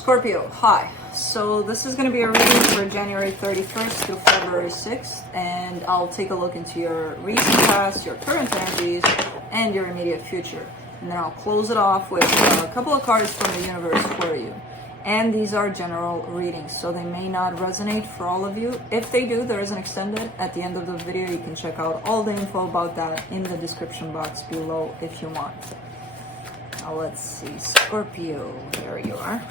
Scorpio, hi. So this is going to be a reading for January 31st to February 6th, and I'll take a look into your recent past, your current energies, and your immediate future. And then I'll close it off with a couple of cards from the universe for you. And these are general readings, so they may not resonate for all of you. If they do, there is an extended at the end of the video. You can check out all the info about that in the description box below if you want. Now let's see, Scorpio, there you are.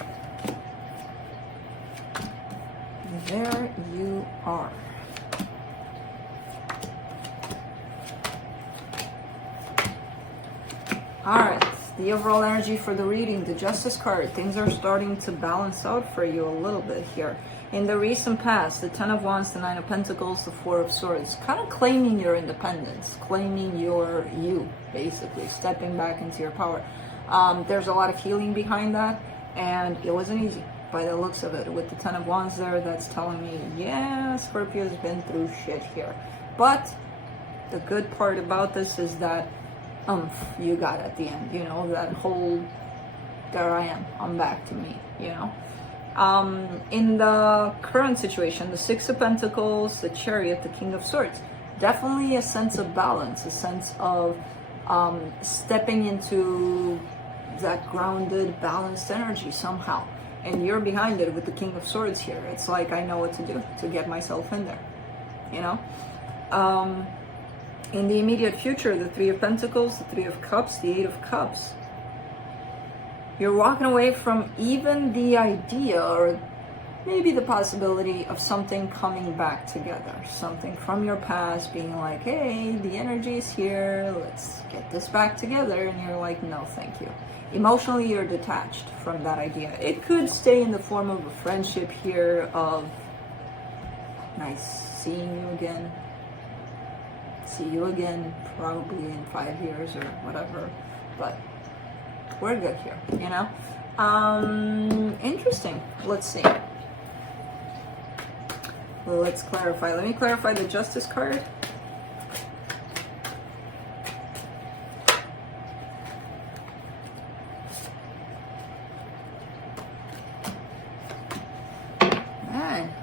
There you are. Alright, the overall energy for the reading, the Justice card. Things are starting to balance out for you a little bit here. In the recent past, the Ten of Wands, the Nine of Pentacles, the Four of Swords, kind of claiming your independence, claiming your you, basically, stepping back into your power. There's a lot of healing behind that, and it wasn't easy. By the looks of it, with the Ten of Wands there, that's telling me, yeah, Scorpio's been through shit here. But the good part about this is that you got at the end, you know, that whole, there I am, I'm back to me, you know. In the current situation, the Six of Pentacles, the Chariot, the King of Swords, definitely a sense of balance, a sense of stepping into that grounded, balanced energy somehow. And you're behind it with the King of Swords here. It's like, I know what to do to get myself in there, you know? In the immediate future, the Three of Pentacles, the Three of Cups, the Eight of Cups. You're walking away from even the idea or maybe the possibility of something coming back together. Something from your past being like, hey, the energy is here, let's get this back together. And you're like, no, thank you. Emotionally, you're detached from that idea. It could stay in the form of a friendship here of nice seeing you again. See you again probably in 5 years or whatever. But we're good here, you know? Interesting. Let's see. Let's clarify. Let me clarify the Justice card.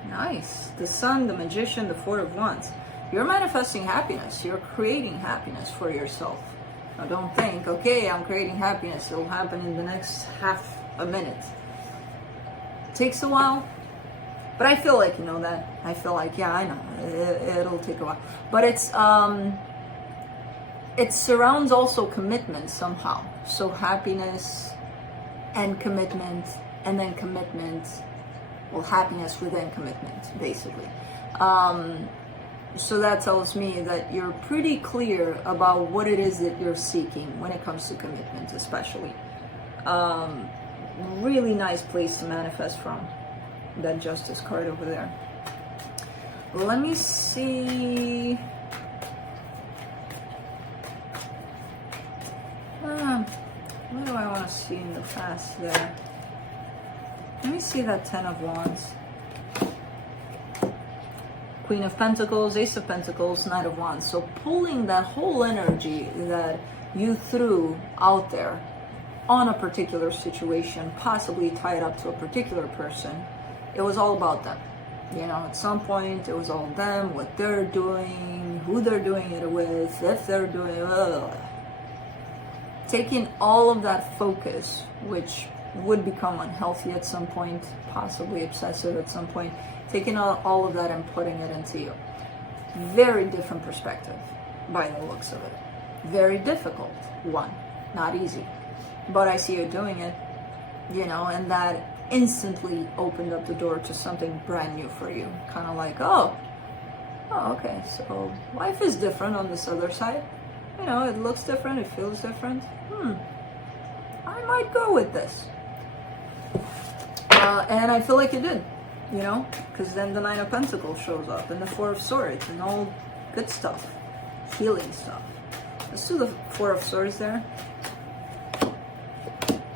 Nice. The Sun, the Magician, the Four of Wands. You're manifesting happiness. You're creating happiness for yourself. Now don't think, okay, I'm creating happiness. It'll happen in the next half a minute. It takes a while, but I feel like, you know that. I feel like, yeah, I know. It'll take a while. But it surrounds also commitment somehow. So happiness and commitment, and then commitment. Well, happiness within commitment, basically. So that tells me that you're pretty clear about what it is that you're seeking when it comes to commitment, especially. Really nice place to manifest from, that Justice card over there. Let me see. What do I want to see in the past there? Let me see that Ten of Wands. Queen of Pentacles, Ace of Pentacles, Knight of Wands. So pulling that whole energy that you threw out there on a particular situation, possibly tied up to a particular person, it was all about them. You know, at some point it was all them, what they're doing, who they're doing it with, if they're doing it. Taking all of that focus, which would become unhealthy at some point, possibly obsessive at some point, taking all of that and putting it into you. Very different perspective by the looks of it. Very difficult one, not easy. But I see you doing it, you know, and that instantly opened up the door to something brand new for you. Kind of like, oh, okay, so life is different on this other side. You know, it looks different, it feels different. I might go with this. And I feel like you did, you know, because then the Nine of Pentacles shows up and the Four of Swords and all good stuff, healing stuff. Let's do the Four of Swords there.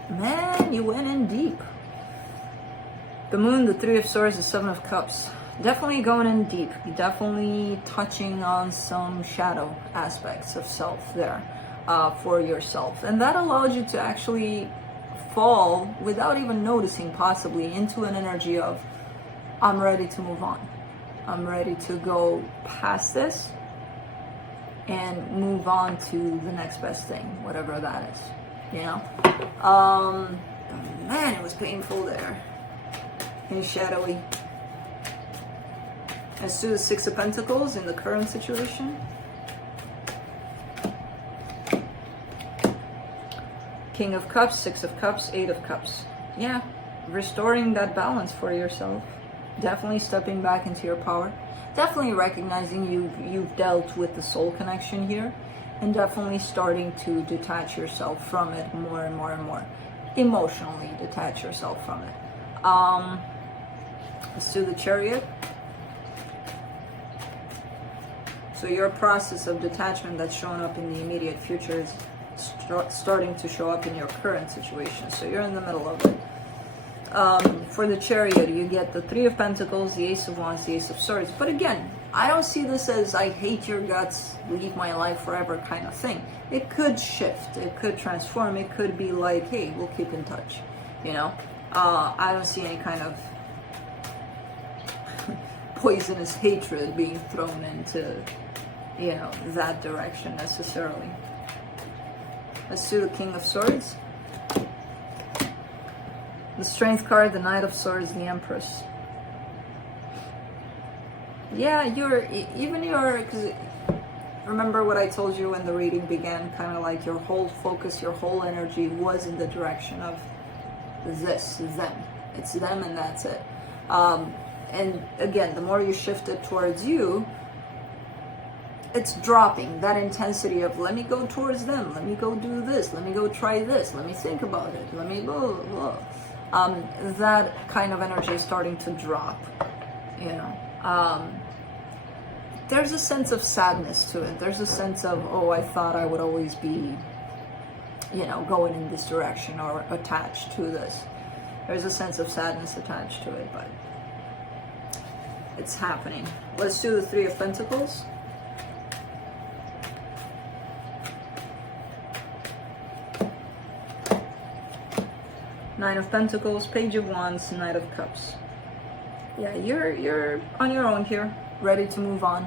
Man, you went in deep. The Moon, the Three of Swords, the Seven of Cups. Definitely going in deep. Definitely touching on some shadow aspects of self there for yourself. And that allowed you to actually fall without even noticing, possibly, into an energy of, I'm ready to move on. I'm ready to go past this and move on to the next best thing, whatever that is, you know? Man, it was painful there. And shadowy. As to the Six of Pentacles in the current situation. King of Cups, Six of Cups, Eight of Cups. Yeah, restoring that balance for yourself. Definitely stepping back into your power. Definitely recognizing you've dealt with the soul connection here. And definitely starting to detach yourself from it more and more and more. Emotionally detach yourself from it. Let's do the Chariot. So your process of detachment that's showing up in the immediate future is starting to show up in your current situation. So you're in the middle of it. For the Chariot, you get the Three of Pentacles, the Ace of Wands, the Ace of Swords. But again, I don't see this as I hate your guts, leave my life forever kind of thing. It could shift, it could transform, it could be like, hey, we'll keep in touch, you know? I don't see any kind of poisonous hatred being thrown into, you know, that direction necessarily. Let's do the King of Swords. The Strength card, the Knight of Swords, the Empress. Yeah, because remember what I told you when the reading began, kind of like your whole focus, your whole energy was in the direction of this, them. It's them and that's it. And again, the more you shift it towards you, it's dropping that intensity of let me go towards them, let me go do this, let me go try this, let me think about it, let me blah, blah. That kind of energy is starting to drop, you know. There's a sense of sadness to it. There's a sense of, oh, I thought I would always be, you know, going in this direction or attached to this. There's a sense of sadness attached to it, but it's happening. Let's do the Three of Pentacles. Nine of Pentacles, Page of Wands, Knight of Cups. Yeah, you're on your own here, ready to move on.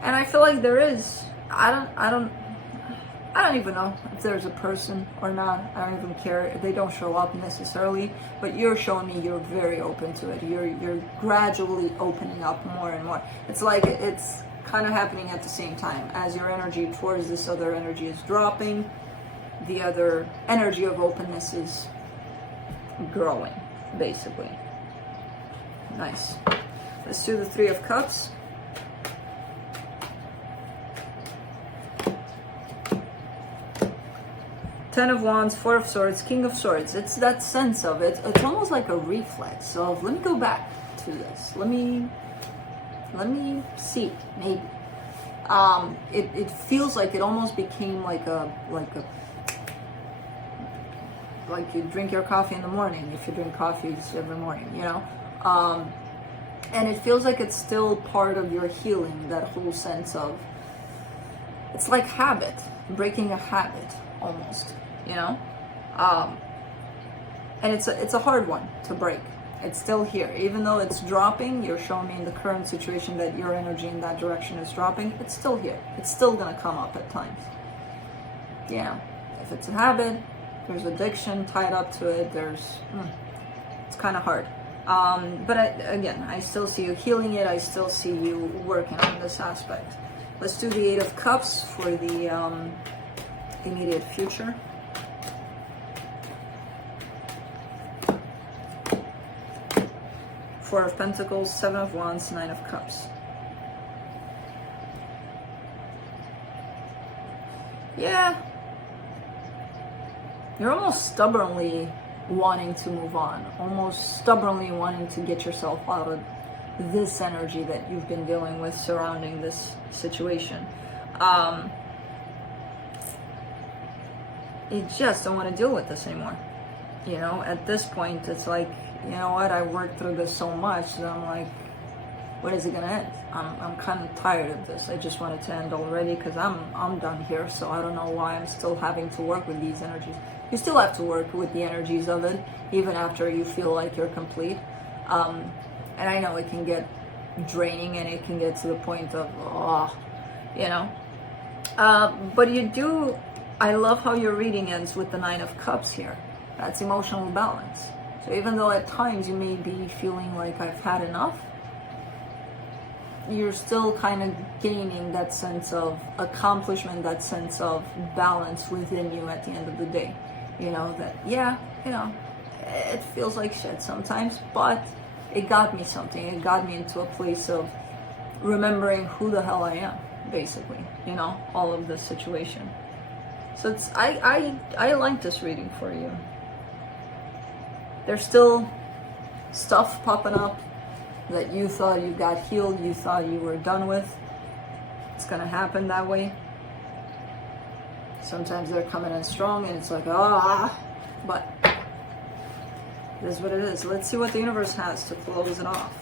And I feel like there is, I don't even know if there's a person or not. I don't even care if they don't show up necessarily, but you're showing me you're very open to it. You're gradually opening up more and more. It's like it's kind of happening at the same time. As your energy towards this other energy is dropping, the other energy of openness is growing, basically. Nice. Let's do the Three of Cups. Ten of Wands, Four of Swords, King of Swords. It's that sense of it. It's almost like a reflex of, let me go back to this. Let me see, maybe. It feels like it almost became like you drink your coffee in the morning, if you drink coffee every morning, you know? And it feels like it's still part of your healing, that whole sense of, it's like habit, breaking a habit, almost, you know? And it's a hard one to break. It's still here. Even though it's dropping, you're showing me in the current situation that your energy in that direction is dropping, it's still here. It's still gonna come up at times. Yeah, if it's a habit, there's addiction tied up to it, it's kind of hard. But again, I still see you healing it, I still see you working on this aspect. Let's do the Eight of Cups for the immediate future. Four of Pentacles, Seven of Wands, Nine of Cups. Yeah. You're almost stubbornly wanting to move on, almost stubbornly wanting to get yourself out of this energy that you've been dealing with surrounding this situation. You just don't want to deal with this anymore. You know, at this point, it's like, you know what, I worked through this so much that I'm like, when is it gonna end? I'm kind of tired of this. I just want it to end already because I'm done here. So I don't know why I'm still having to work with these energies. You still have to work with the energies of it, even after you feel like you're complete. And I know it can get draining and it can get to the point of, oh, you know. But you do, I love how your reading ends with the Nine of Cups here. That's emotional balance. So even though at times you may be feeling like I've had enough, you're still kind of gaining that sense of accomplishment, that sense of balance within you at the end of the day. You know, that, yeah, you know, it feels like shit sometimes, but it got me something. It got me into a place of remembering who the hell I am, basically, you know, all of this situation. So it's, I like this reading for you. There's still stuff popping up that you thought you got healed, you thought you were done with. It's gonna happen that way. Sometimes they're coming in strong and it's like, but it is what it is. Let's see what the universe has to close it off.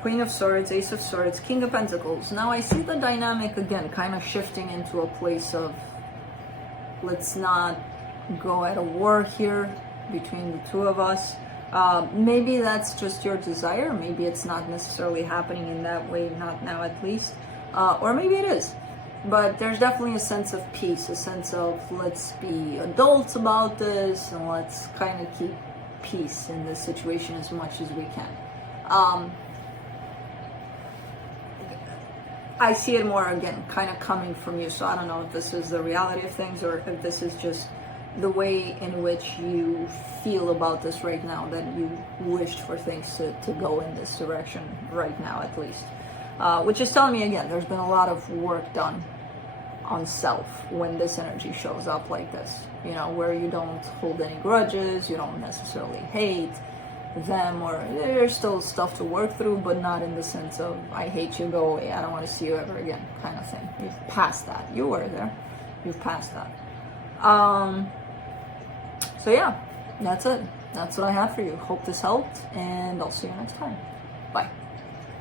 Queen of Swords, Ace of Swords, King of Pentacles. Now I see the dynamic again kind of shifting into a place of, let's not go at a war here between the two of us. Maybe that's just your desire. Maybe it's not necessarily happening in that way, not now at least. Or maybe it is. But there's definitely a sense of peace, a sense of let's be adults about this and let's kind of keep peace in this situation as much as we can. I see it more, again, kind of coming from you. So I don't know if this is the reality of things or if this is just the way in which you feel about this right now, that you wished for things to go in this direction right now, at least. Which is telling me, again, there's been a lot of work done on self when this energy shows up like this. You know, where you don't hold any grudges, you don't necessarily hate them, or there's still stuff to work through, but not in the sense of I hate you, go away, I don't want to see you ever again kind of thing. You've passed that. You were there. You've passed that. So yeah, that's it. That's what I have for you. Hope this helped, and I'll see you next time. Bye.